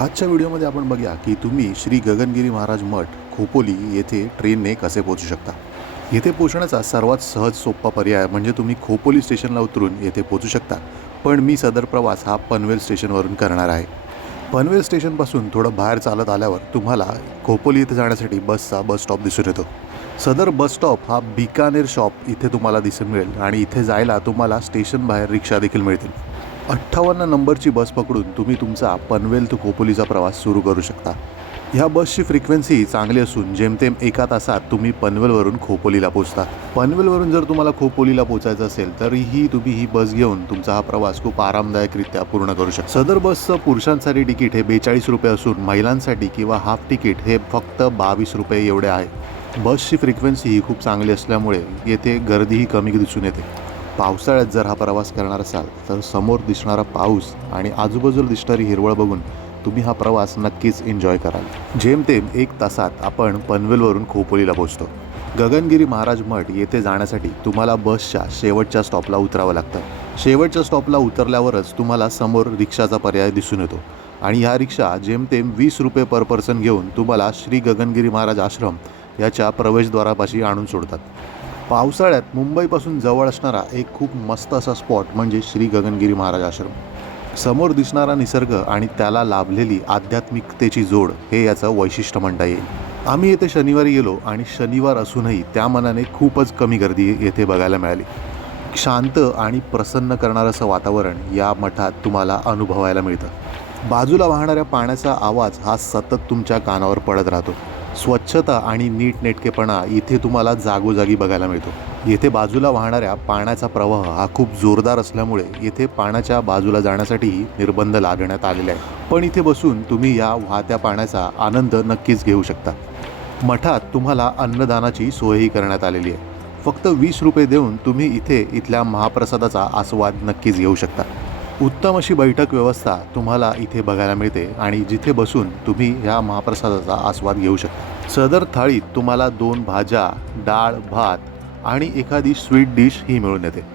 आजच्या व्हिडिओमध्ये आपण बघूया की तुम्ही श्री गगनगिरी महाराज मठ खोपोली येथे ट्रेनने कसे पोहोचू शकता? येथे पोहोचण्याचा सर्वात सहज सोपा पर्याय म्हणजे तुम्ही खोपोली स्टेशनला उतरून येथे पोहोचू शकता. पण मी सदर प्रवास हा पनवेल स्टेशनवरून करणार आहे. पनवेल स्टेशनपासून थोडं बाहेर चालत आल्यावर तुम्हाला खोपोली इथे जाण्यासाठी बसचा बस स्टॉप दिसून येतो. सदर बस स्टॉप हा बिकानेर शॉप इथे तुम्हाला दिसून मिळेल आणि इथे जायला तुम्हाला स्टेशन बाहेर रिक्षा देखील मिळतील. अठ्ठावन्न नंबरची बस पकडून तुम्ही तुमचा पनवेल ते खोपोलीचा प्रवास सुरू करू शकता. ह्या बसची फ्रिक्वेन्सी चांगली असून जेमतेम एका तासात तुम्ही पनवेलवरून खोपोलीला पोहोचता. पनवेलवरून जर तुम्हाला खोपोलीला पोचायचं असेल तरीही तुम्ही ही बस घेऊन तुमचा हा प्रवास खूप आरामदायकरित्या पूर्ण करू शकता. सदर बसचं पुरुषांसाठी तिकीट हे बेचाळीस रुपये असून महिलांसाठी किंवा हाफ तिकीट हे फक्त बावीस रुपये एवढे आहे. बसची फ्रिक्वेन्सी ही खूप चांगली असल्यामुळे येथे गर्दीही कमी दिसून येते. पावसाळ्यात जर हा प्रवास करणार असाल तर समोर दिसणारा पाऊस आणि आजूबाजूला दिसणारी हिरवळ बघून तुम्ही हा प्रवास नक्कीच एन्जॉय कराल. जेमतेम एक तासात आपण पनवेलवरून खोपोलीला पोहोचतो. गगनगिरी महाराज मठ येथे जाण्यासाठी तुम्हाला बसच्या शेवटच्या स्टॉपला उतरावं लागतं. शेवटच्या स्टॉपला उतरल्यावरच तुम्हाला समोर रिक्षाचा पर्याय दिसून येतो. आणि ह्या रिक्षा जेमतेम वीस रुपये पर पर्सन घेऊन तुम्हाला श्री गगनगिरी महाराज आश्रम याच्या प्रवेशद्वारापाशी आणून सोडतात. पावसाळ्यात मुंबईपासून जवळ असणारा एक खूप मस्त असा स्पॉट म्हणजे श्री गगनगिरी महाराज आश्रम. समोर दिसणारा निसर्ग आणि त्याला लाभलेली आध्यात्मिकतेची जोड हे याचं वैशिष्ट्य म्हणता येईल आम्ही येथे शनिवारी गेलो आणि शनिवार असूनही त्या मनाने खूपच कमी गर्दी येथे बघायला मिळाली. शांत आणि प्रसन्न करणारं असं वातावरण या मठात तुम्हाला अनुभवायला मिळतं. बाजूला वाहणाऱ्या पाण्याचा आवाज हा सतत तुमच्या कानावर पडत राहतो. स्वच्छता आणि नीटनेटकेपणा इथे तुम्हाला जागोजागी बघायला मिळतो. येथे बाजूला वाहणाऱ्या पाण्याचा प्रवाह हा खूप जोरदार असल्यामुळे येथे पाण्याच्या बाजूला जाण्यासाठीही निर्बंध लादण्यात आलेले आहे पण इथे बसून तुम्ही या वाहत्या पाण्याचा आनंद नक्कीच घेऊ शकता. मठात तुम्हाला अन्नदानाची सोयही करण्यात आलेली आहे. फक्त वीस रुपये देऊन तुम्ही इथे इथल्या महाप्रसादाचा आस्वाद नक्कीच घेऊ शकता. उत्तम अशी बैठक व्यवस्था तुम्हाला इथे बघायला मिळते आणि जिथे बसून तुम्ही ह्या महाप्रसादाचा आस्वाद घेऊ शकता. सदर थाळीत तुम्हाला दोन भाज्या डाळ भात आणि एखादी स्वीट डिश ही मिळून येते.